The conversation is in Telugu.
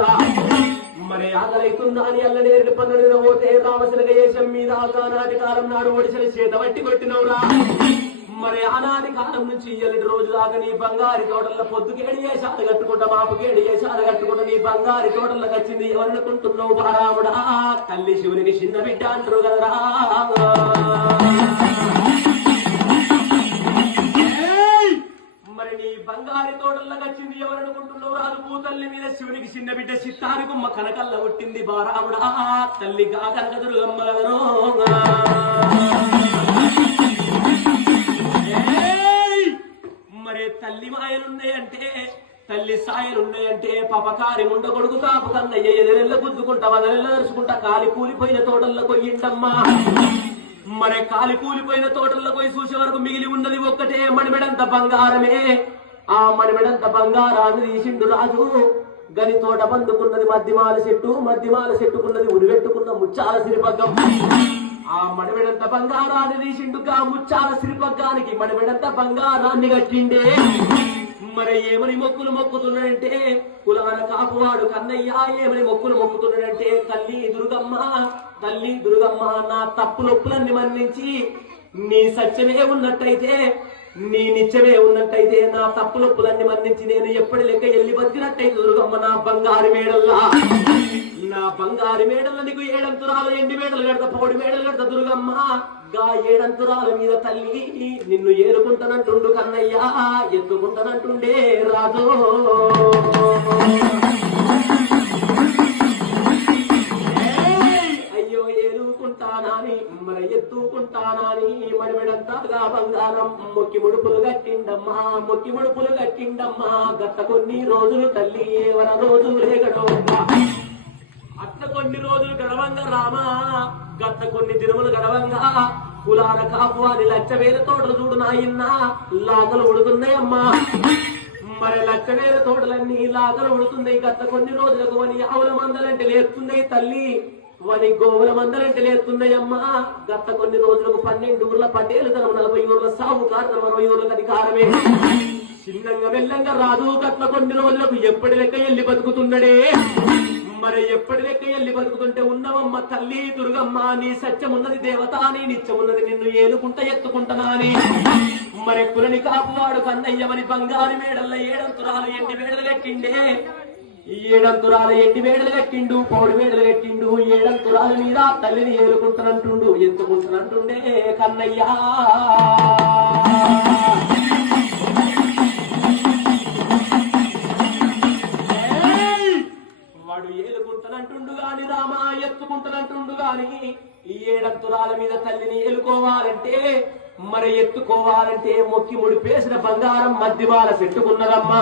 కొట్టినవురా మరి ఆకలైతుందా అని అల్లనేరు పన్నులు పోతే రామశిలక వేషం మీద ఆనాటి కాలం నాడు ఒడిసెల చేత పట్టి కొట్టినవురా మరి ఆనాటి కాలం నుంచి ఇయ్యలటి రోజు దాకా నీ బంగారి తోటల్లో పొద్దుకేడి వేషాలు కట్టుకుంటా మాపుకేడి వేషాలు కట్టుకుంటా నీ బంగారి తోటల్లోకి వచ్చింది ఎవరనుకుంటున్నావు బారాముడా తల్లి శివునికి చిన్న బిడ్డ అంటారు కదరా మరి నీ బంగారి తోటల్లోకి వచ్చింది ఎవరనుకుంటున్నావు రాదు పూతల్లి మీద శివునికి చిన్న బిడ్డ చిత్తారి గుమ్మ కనకల్ల పుట్టింది బారాముడా తల్లి కనక దుర్గమ్మ మరి తల్లి మాయలున్నాయంటే తల్లి సాయలున్నాయంటే పాపకారి ముండ కొడుకు కాపు కన్నయ్య ఎదురెళ్ళ గుద్దుకుంటా వదరెళ్ళ నడుచుకుంటా కాలి కూలిపోయిన తోటల్లో కొయ్యిండమ్మా మరి కాలి కూలిపోయిన తోటల్లో పోయి చూసే వరకు మిగిలి ఉన్నది ఒక్కటే మణిమెడంత బంగారమే ఆ మణిమెడంత బంగారాన్ని తీసిండు రాజు గని తోట బందుకున్నది మధ్యమాల చెట్టుకున్నది ఉరివెట్టుకున్న ముచ్చాల సిరిపగ్గం ఆ మణిమెడంత బంగారాన్ని తీసిండుగా ముచ్చాల సిరిపగ్గానికి మణిమెడంత బంగారాన్ని కట్టిండే మరి ఏమని మొక్కులు మొక్కుతున్నాడంటే కులవన కాపువాడు కన్నయ్య ఏమని మొక్కులు మొక్కుతున్నాడంటే తల్లి దుర్గమ్మ నా తప్పులొప్పులన్నీ మన్నించి నీ సత్యమే ఉన్నట్టయితే నీ నిత్యమే ఉన్నట్టయితే నా తప్పులొప్పులన్నీ మన్నించి నేను ఎప్పటి లెక్క ఎల్లి బతికినట్టయితే దుర్గమ్మ నా బంగారు మేడల్లా నీకు ఏడంతురాలు ఎండి మేడలు కడతా పౌడి మేడలు కడతా దుర్గమ్మ గా ఏడంతురాల మీద తల్లి నిన్ను ఏరుకుంటానంటుండు కన్నయ్యా ఎత్తుకుంటానంటుండే రాజు అయ్యో ఏరుకుంటానాని మరి ఎత్తుకుంటానాని మరి మెడంతాగా బంగారం మొక్కి ముడుపులు కట్టిండమ్మా గత కొన్ని రోజులు తల్లి ఏవన రోజులు లేకటోమ్మా అట్ల కొన్ని రోజులు గడవంగా రామా గత కొన్ని దినములు గడవంగా కులాల కాపు అని 1,00,000 తోటలు చూడు నాయన్న లాగలు ఉడుతున్నాయమ్మా మరి 1,00,000 తోటలన్నీ లాగలు ఉడుతున్నాయి గత కొన్ని రోజులకు వని ఆవుల మందలంటే లేస్తున్నాయి తల్లి వని గోవుల మందలంటే లేస్తున్నాయమ్మా గత కొన్ని రోజులకు 12 ఊర్ల పటేలు తనం 40 ఊర్ల సాగుకారు 60 ఊర్లకు అధికారమే చిన్నంగా మెల్లంగా రాదు గత కొన్ని రోజులకు ఎప్పటి లెక్క ఎల్లి బతుకుతున్నడే మరి ఎప్పటి లెక్క ఎల్లి బతుకుతుంటే ఉన్నవమ్మ తల్లి దుర్గమ్మ నీ సత్యమున్నది దేవత నీ నిత్యమున్నది నిన్ను ఏలుకుంటా ఎత్తుకుంటున్నాని మరి కులని కాపువాడు కన్నయ్యమని బంగారు మేడల్ల ఏడంతురాలు ఎండి మేడలు కట్టిండే ఏడంతురాలు ఎండి మేడలు కట్టిండు పౌడి మేడలు కట్టిండు ఏడంతురాల మీద తల్లిని ఏలుకుంటానంటుండు ఎత్తుకుంటానంటుండే కన్నయ్యా వాడు ఏలుకుంటానంటుండు గాని రామా ఎత్తుకుంటానంటుండు గాని ఈ ఏడంతురాల మీద తల్లిని ఏలుకోవాలంటే మరి ఎత్తుకోవాలంటే మొక్కి ముడిపేసిన బంగారం మధ్యమాల చెట్టుకున్నదమ్మా